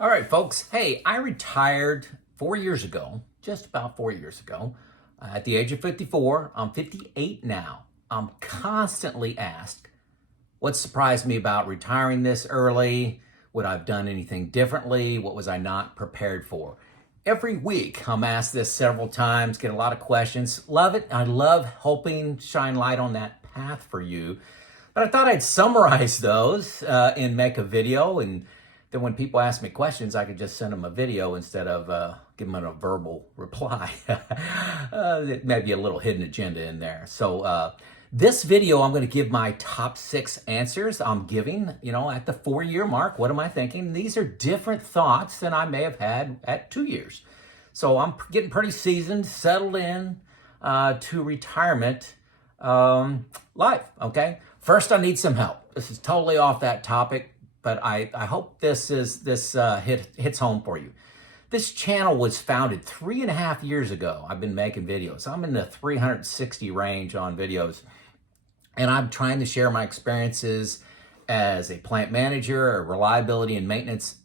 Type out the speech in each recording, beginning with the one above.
All right, folks. Hey, I retired 4 years ago, just about 4 years ago, at the age of 54. I'm 58 now. I'm constantly asked what surprised me about retiring this early. Would I have done anything differently? What was I not prepared for? Every week, I'm asked this several times, get a lot of questions. Love it. I love helping shine light on that path for you. But I thought I'd summarize those and make a video. And then when people ask me questions, I could just send them a video instead of giving them a verbal reply. It may be a little hidden agenda in there. So this video, I'm going to give my top 6 answers I'm giving, at the 4-year mark. What am I thinking? These are different thoughts than I may have had at 2 years. So I'm getting pretty seasoned, settled in to retirement life, okay? First, I need some help. This is totally off that topic, but I hope this hits home for you. This channel was founded 3.5 years ago. I've been making videos. I'm in the 360 range on videos, and I'm trying to share my experiences as a plant manager, a reliability and maintenance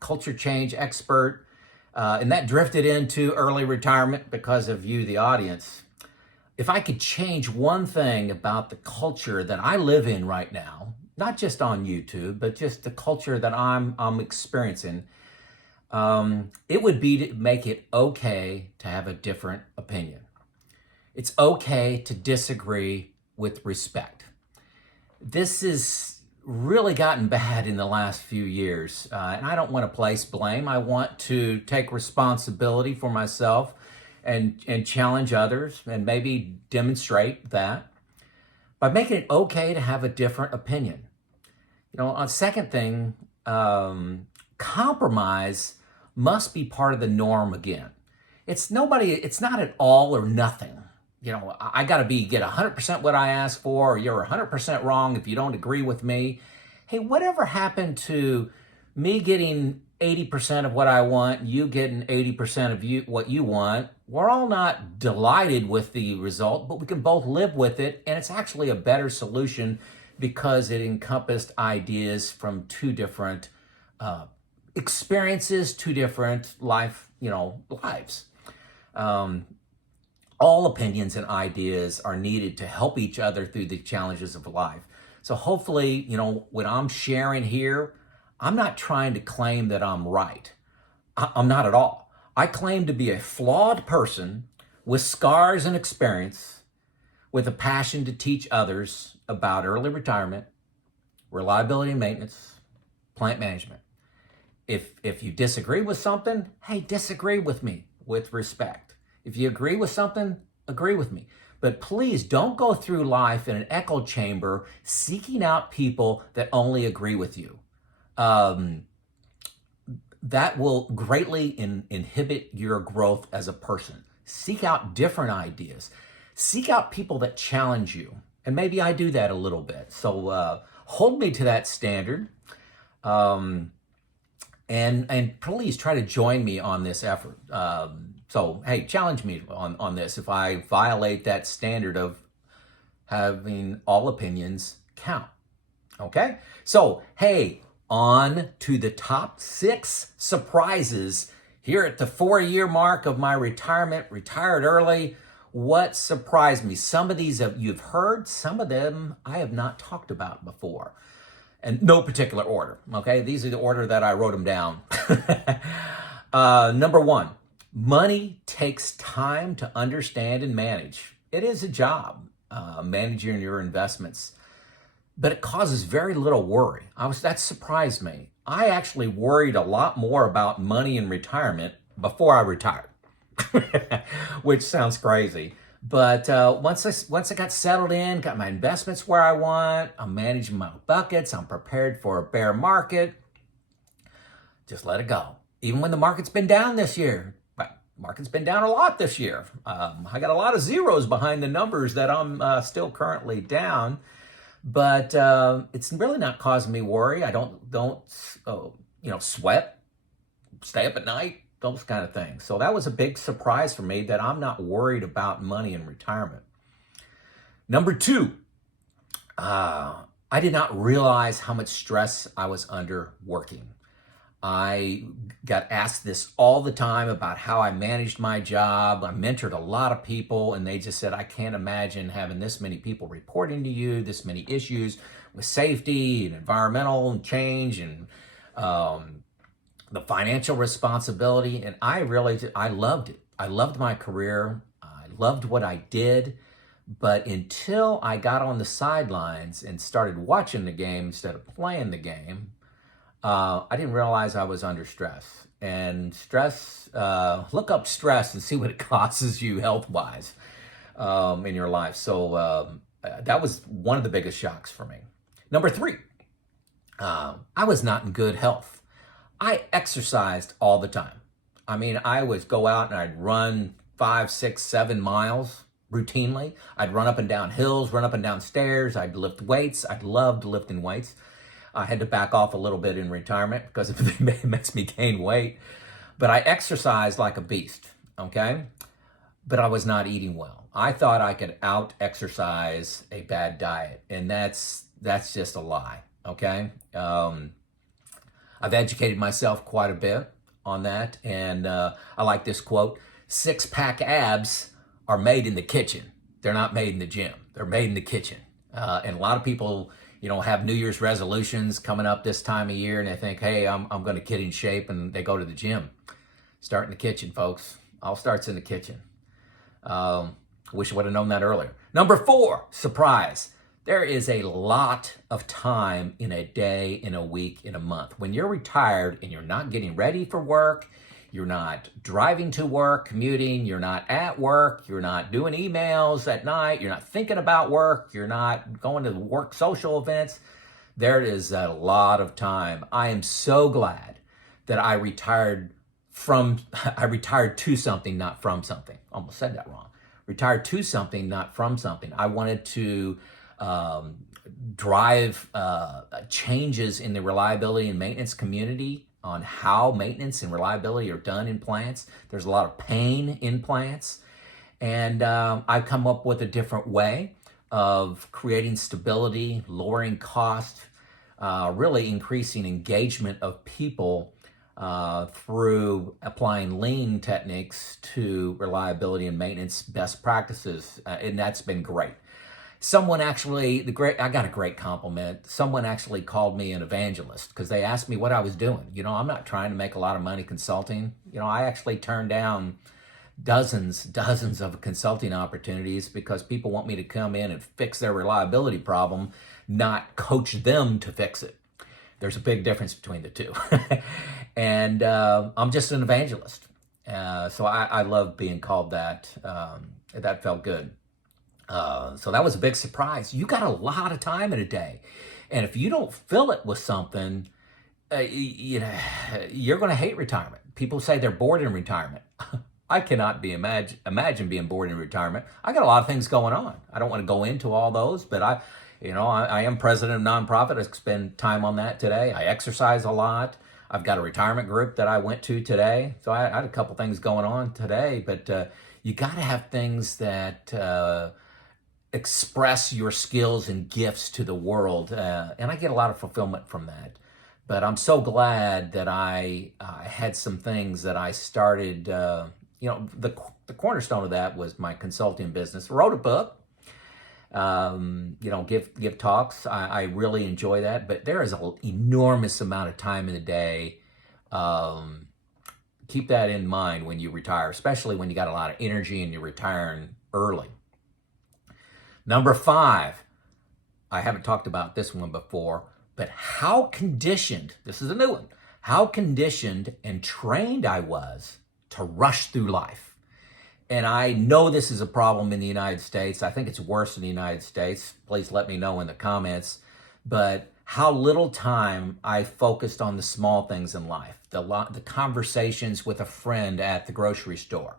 culture change expert, and that drifted into early retirement because of you, the audience. If I could change one thing about the culture that I live in right now, not just on YouTube, but just the culture that I'm experiencing, it would be to make it okay to have a different opinion. It's okay to disagree with respect. This has really gotten bad in the last few years, and I don't want to place blame. I want to take responsibility for myself and challenge others and maybe demonstrate that by making it okay to have a different opinion. On second thing, compromise must be part of the norm again. It's not at all or nothing. I got to get 100% what I ask for, or you're 100% wrong if you don't agree with me. Hey, whatever happened to me getting 80% of what I want, you getting 80% of what you want? We're all not delighted with the result, but we can both live with it, and it's actually a better solution because it encompassed ideas from two different experiences, two different lives. All opinions and ideas are needed to help each other through the challenges of life. So hopefully, what I'm sharing here, I'm not trying to claim that I'm right. I'm not at all. I claim to be a flawed person with scars and experience, with a passion to teach others about early retirement, reliability and maintenance, plant management. If you disagree with something, hey, disagree with me with respect. If you agree with something, agree with me. But please don't go through life in an echo chamber seeking out people that only agree with you. That will greatly inhibit your growth as a person. Seek out different ideas. Seek out people that challenge you. And maybe I do that a little bit. So hold me to that standard. And please try to join me on this effort. So, hey, challenge me on this if I violate that standard of having all opinions count. Okay? So, hey, on to the top 6 surprises here at the 4-year mark of my retirement, retired early. What surprised me? Some of these you've heard, some of them I have not talked about before. And no particular order, okay? These are the order that I wrote them down. Number 1, money takes time to understand and manage. It is a job, managing your investments, but it causes very little worry. That surprised me. I actually worried a lot more about money in retirement before I retired, which sounds crazy. But once I got settled in, got my investments where I want, I'm managing my buckets, I'm prepared for a bear market, just let it go. Even when the market's been down this year, market's been down a lot this year. I got a lot of zeros behind the numbers that I'm still currently down, but it's really not causing me worry. I don't sweat, stay up at night, those kind of things. So that was a big surprise for me that I'm not worried about money in retirement. Number 2, I did not realize how much stress I was under working. I got asked this all the time about how I managed my job. I mentored a lot of people, and they just said, I can't imagine having this many people reporting to you, this many issues with safety and environmental change and the financial responsibility. And I loved it. I loved my career. I loved what I did. But until I got on the sidelines and started watching the game instead of playing the game, I didn't realize I was under stress. And stress, look up stress and see what it causes you health-wise in your life. So that was one of the biggest shocks for me. Number 3, I was not in good health. I exercised all the time. I mean, I would go out and I'd run 5, 6, 7 miles routinely. I'd run up and down hills, run up and down stairs. I'd lift weights. I loved lifting weights. I had to back off a little bit in retirement because it makes me gain weight. But I exercised like a beast, okay? But I was not eating well. I thought I could out-exercise a bad diet, and that's just a lie, okay? I've educated myself quite a bit on that, and I like this quote: 6-pack abs are made in the kitchen. They're not made in the gym. They're made in the kitchen. And a lot of people, have New Year's resolutions coming up this time of year, and they think, hey, I'm going to get in shape, and they go to the gym. Start in the kitchen, folks. All starts in the kitchen. Wish I would have known that earlier. Number 4, surprise. There is a lot of time in a day, in a week, in a month. When you're retired and you're not getting ready for work, you're not driving to work, commuting, you're not at work, you're not doing emails at night, you're not thinking about work, you're not going to work social events. There is a lot of time. I am so glad that I retired to something, not from something. Almost said that wrong. Retired to something, not from something. I wanted to drive changes in the reliability and maintenance community on how maintenance and reliability are done in plants. There's a lot of pain in plants. And I've come up with a different way of creating stability, lowering cost, really increasing engagement of people through applying lean techniques to reliability and maintenance best practices. And that's been great. Someone actually, I got a great compliment. Someone actually called me an evangelist because they asked me what I was doing. I'm not trying to make a lot of money consulting. I actually turned down dozens of consulting opportunities because people want me to come in and fix their reliability problem, not coach them to fix it. There's a big difference between the two. And I'm just an evangelist. So I love being called that. That felt good. So that was a big surprise. You got a lot of time in a day. And if you don't fill it with something, you're going to hate retirement. People say they're bored in retirement. I cannot imagine being bored in retirement. I got a lot of things going on. I don't want to go into all those, but I am president of a nonprofit. I spend time on that today. I exercise a lot. I've got a retirement group that I went to today. So I had a couple things going on today, but you got to have things that express your skills and gifts to the world. And I get a lot of fulfillment from that. But I'm so glad that I had some things that I started, the cornerstone of that was my consulting business. Wrote a book, give talks. I really enjoy that, but there is an enormous amount of time in the day. Keep that in mind when you retire, especially when you got a lot of energy and you're retiring early. Number 5, I haven't talked about this one before, but how conditioned, this is a new one, how conditioned and trained I was to rush through life. And I know this is a problem in the United States. I think it's worse in the United States. Please let me know in the comments. But how little time I focused on the small things in life, the conversations with a friend at the grocery store,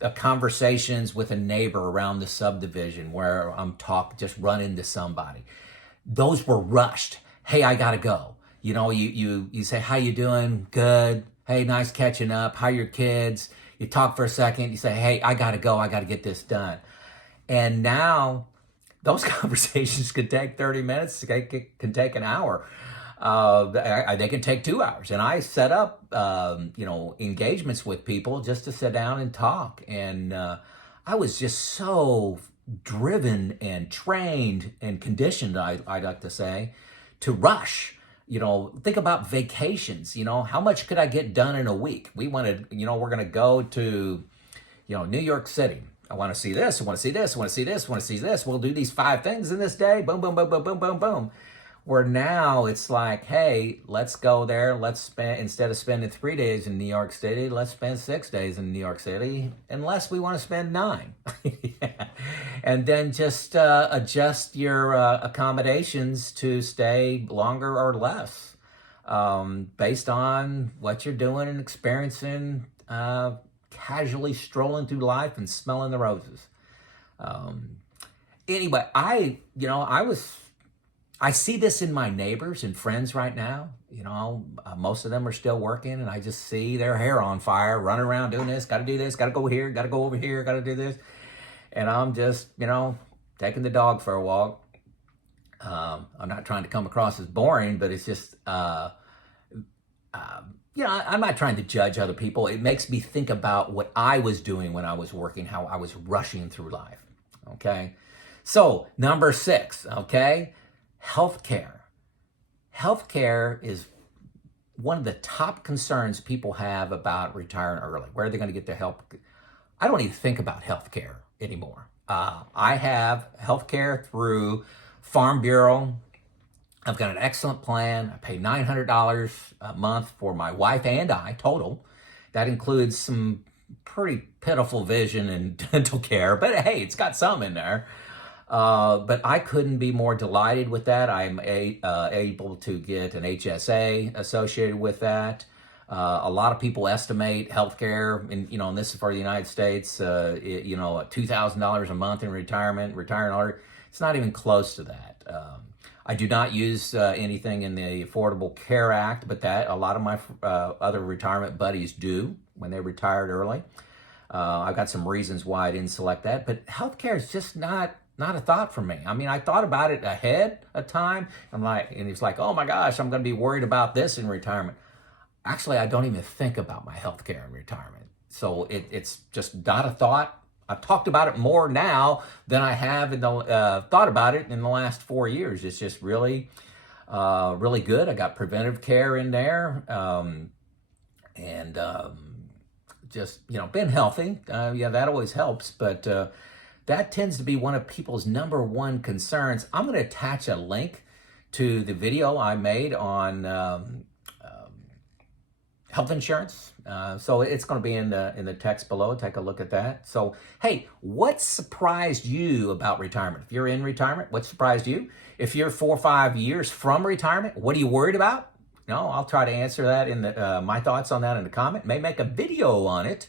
the conversations with a neighbor around the subdivision where I'm just run into somebody. Those were rushed. Hey, I gotta go. You say, how you doing? Good. Hey, nice catching up. How are your kids? You talk for a second. You say, hey, I gotta go. I gotta get this done. And now those conversations could take 30 minutes. Can take an hour. They can take 2 hours. And I set up, engagements with people just to sit down and talk. And I was just so driven and trained and conditioned, I'd like to say, to rush. Think about vacations. How much could I get done in a week? We wanted, we're going to go to, New York City. I want to see this. I want to see this. I want to see this. I want to see this. We'll do these 5 things in this day. Boom, boom, boom, boom, boom, boom, boom. Where now it's like, hey, let's go there. Let's spend, instead of spending 3 days in New York City, let's spend 6 days in New York City, unless we want to spend 9. Yeah. And then just adjust your accommodations to stay longer or less based on what you're doing and experiencing, casually strolling through life and smelling the roses. Anyway, I see this in my neighbors and friends right now. Most of them are still working, and I just see their hair on fire, running around doing this, got to do this, got to go here, got to go over here, got to do this. And I'm just, taking the dog for a walk. I'm not trying to come across as boring, but it's just, I'm not trying to judge other people. It makes me think about what I was doing when I was working, how I was rushing through life. Okay. So number 6, okay. Healthcare. Healthcare is one of the top concerns people have about retiring early. Where are they going to get their help? I don't even think about healthcare anymore. I have healthcare through Farm Bureau. I've got an excellent plan. I pay $900 a month for my wife and I total. That includes some pretty pitiful vision and dental care, but hey, it's got some in there. But I couldn't be more delighted with that. I'm able to get an HSA associated with that. A lot of people estimate healthcare, and this is for the United States, $2,000 a month in retiring early. It's not even close to that. I do not use anything in the Affordable Care Act, but that a lot of my other retirement buddies do when they retired early. I've got some reasons why I didn't select that, but healthcare is just not a thought for me. I mean, I thought about it ahead of time. And it's like, oh my gosh, I'm going to be worried about this in retirement. Actually, I don't even think about my healthcare in retirement. So it's just not a thought. I've talked about it more now than I have thought about it in the last 4 years. It's just really, really good. I got preventive care in there, and just been healthy. That always helps, but that tends to be one of people's number one concerns. I'm going to attach a link to the video I made on health insurance. So it's going to be in the text below. Take a look at that. So, hey, what surprised you about retirement? If you're in retirement, what surprised you? If you're 4 or 5 years from retirement, what are you worried about? I'll try to answer that in my thoughts on that in the comment. May make a video on it.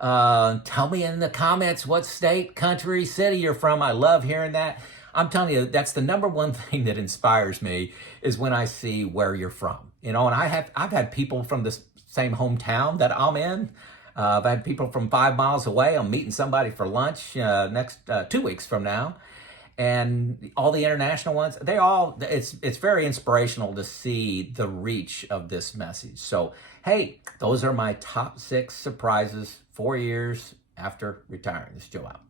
Tell me in the comments what state, country, city you're from. I love hearing that. I'm telling you, that's the number one thing that inspires me is when I see where you're from. And I've had people from the same hometown that I'm in. I've had people from 5 miles away. I'm meeting somebody for lunch next 2 weeks from now. And all the international ones, it's very inspirational to see the reach of this message. So, hey, those are my top 6 surprises 4 years after retiring. This is Joe out.